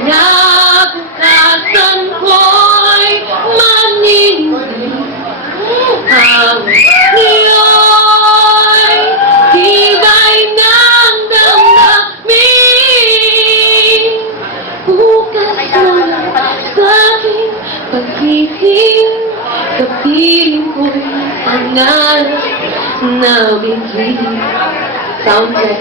Nabukasan ko'y manindig ang niyo'y higay ng damdamin. Bukas na sa'king pagkikil, kapiling ko'y pangarap na bigli. Sound check.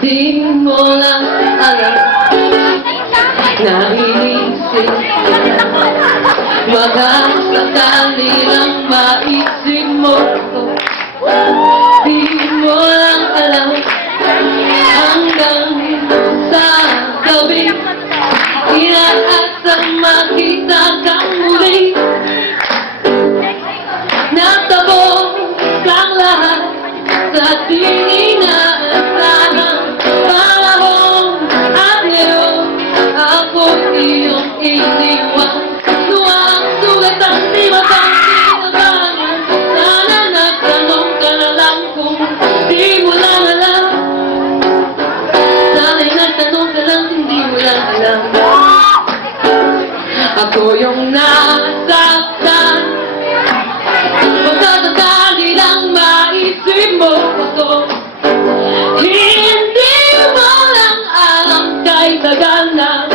Di mo lang alam na inisip baka sakali lang maisip mo. Di mo lang alam hanggang sa gabi inaasang makita kang muli. Natabog ang lahat sa tingin na iniwan, luwang sugat ang di mapangkinabangan. Sana nagtanong ka na lang kung di mo lang alam. Sana'y nagtanong ka lang kung di mo lang alam. Ako yung nasaktan, magkakakali lang maisip mo ako. Hindi mo lang alam kay tagal na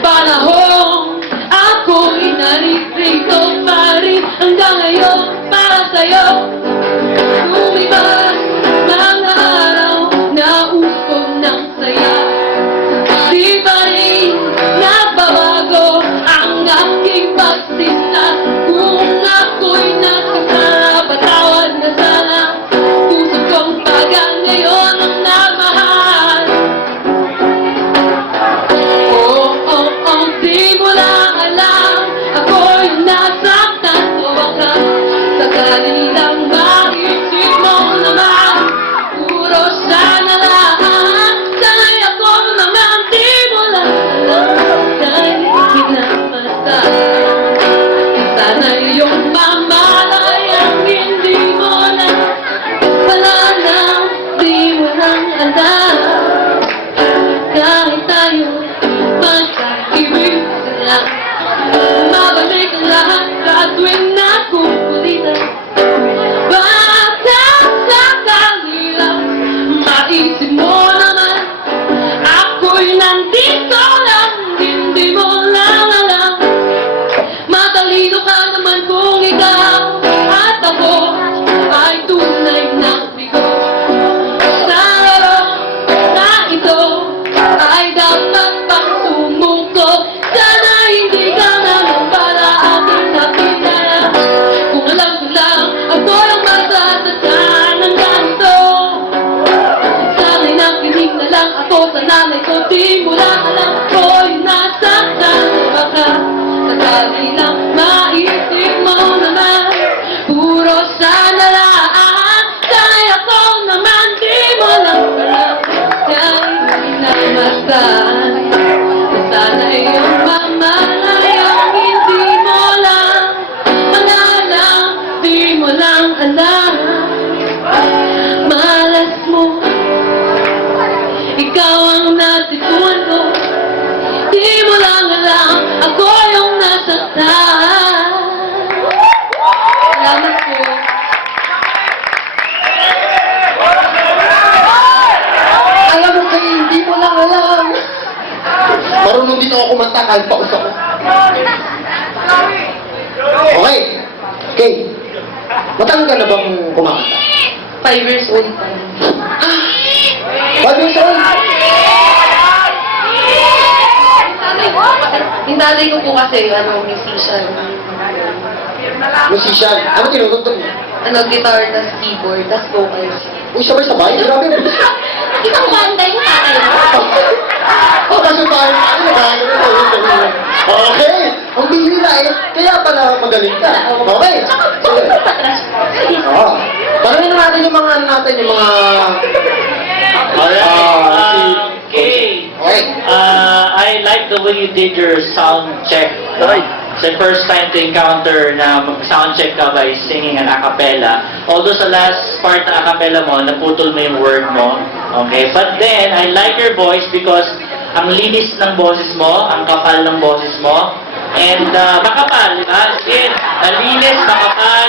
panahon ako'y narito pa rin hanggang ngayon para sa'yo. Lumipas mga araw na usog ng saya, di pa rin nababago ang aking pagsinta. Kung ako'y nakasala, patawad na sana. Puso kong pagang ngayon ang namahal. Di mo lang alam, ako'y nasaktan ko baka sakali lang maisip mo naman. Puro sana lang, sana'y ako naman. Di mo lang alam, dahil kinamatan. Sana iyong mamalayang hindi mo lang wala lang, di mo lang alam. Kahit tayo magkakibig lang, mabalik ang lahat katwing nakukulitan. Baka sakali lang maisip mo naman ako'y nandito lang, hindi mo lang alam. Matalino ka naman kung ikaw at ako ay tunay na bigo. Sa laro na ito ay dapat pang sumuko. Sana hindi ka naman para aking napinala. Kung alam ko lang, ako lang masasasyan ng ganito. Sana'y nakinig na lang ako sa nanay ko. Di mo lang alam ko'y nasaktan. Baka sakali lang maisip mo naman. Puro sana lang, sana'y ako naman. Di mo lang alam, kaya pinamasan. Sana iyong mamalayang hindi mo lang malalang, di mo lang alam. Malas mo, ikaw ang natituan ko. Di mo lang alam, ako yung nasaktan. Salamat po. Alam mo kayo, hindi mo lang alam. Marunong din ako kumanta kahit paus ako. Okay. Okay. Matagal ka na bang kumakanta? 5 years old pa. 5 years old? Yung nanay ko po kasi, musician. Musician. Ano tinutugtog mo? Guitar, tas keyboard, tas vocals. Uy, sabay-sabay? Grabe. Di ba kumanda yung tatay mo? Oh, kasi tayo okay. Ang bihira eh. Kaya pala magaling ka. Okay. Sige. Oo. Tanungin natin yung mga Alright, okay. Okay. I like the way you did your sound check. It's the first time to encounter na sound check ka by singing an acapella. Although sa last part ng acapella mo, naputol mo yung word mo. Okay? But then, I like your voice because ang linis ng boses mo, ang kapal ng boses mo, and makapal, di ba? Again, malinis, makapal,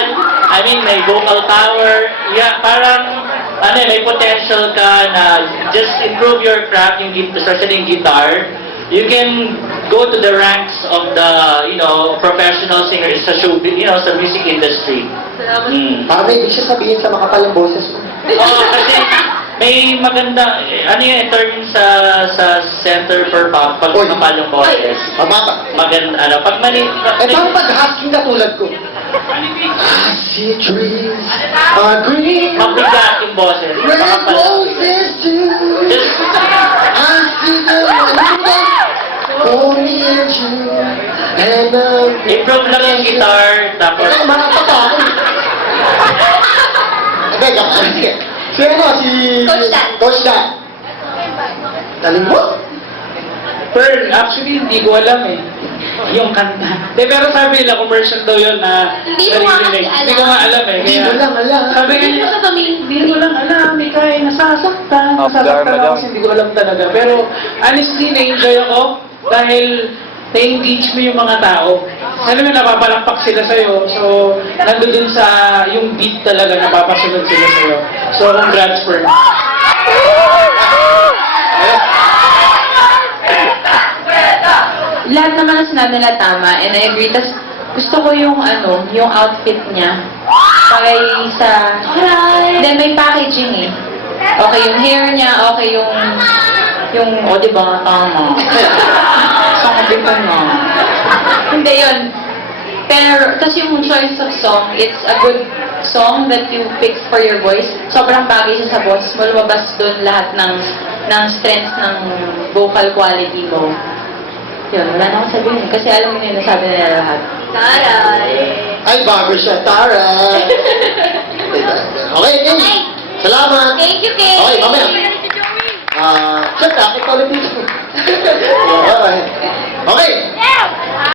I mean, may vocal power. Yeah, parang, may potential ka na just improve your craft, yung, especially yung guitar. You can go to the ranks of the, professional singers sa show, sa music industry. Para may ibig siya sabihin sa makapalang boses mo. Oo, kasi may maganda, term sa Center for Pop, pag Oy. kapalong boses. Mababa. Maganda, pag mali... Eh, paano pag husky na tulad ko? I see trees are green, Mabigat yung boses. red Makapal. roses too. Just, I see them for me and you. And improve lang yung guitar, tapos... Teka, marapat ako. Teka, sige. Si Coach Dan. Coach Dan. Galing mo? Pearl, actually, hindi ko alam eh. Yung kanta. Pero sabi nila, commercial daw yun na Hindi mo nga kasi naririnig. alam. Hindi ko nga alam eh. Hindi Kaya, mo lang alam. sabi Hindi niya, mo sa pamilya. hindi ko lang alam. Ikaw ay nasasaktan. Nasasaktan ako kasi hindi ko alam talaga. Pero honestly, na-enjoy ako dahil na-engage mo yung mga tao. Alam mo, napapalakpak sila sa'yo. So, nandun dun sa yung beat talaga, napapasunod sila sa'yo. So, congrats, Pearl. Lahat naman ang sinabi nila tama, and I agree. Tas gusto ko yung yung outfit niya. Kay sa... Then may packaging eh. Okay yung hair niya, okay yung... di ba, tama. Sabi ko na. Hindi yun. Pero, tas yung choice of song, it's a good song that you picked for your voice. Sobrang bagay siya sa boses mo. Lumabas doon lahat ng strengths ng vocal quality mo. Yun, wala na akong sabihin. Kasi alam mo yun, nasabi nila lahat. Taray! Ay, bago siya. Tara! Okay, Kenny. Salamat. Thank you, Kay! Okay, mamaya. Check, akit ulit dito. Okay.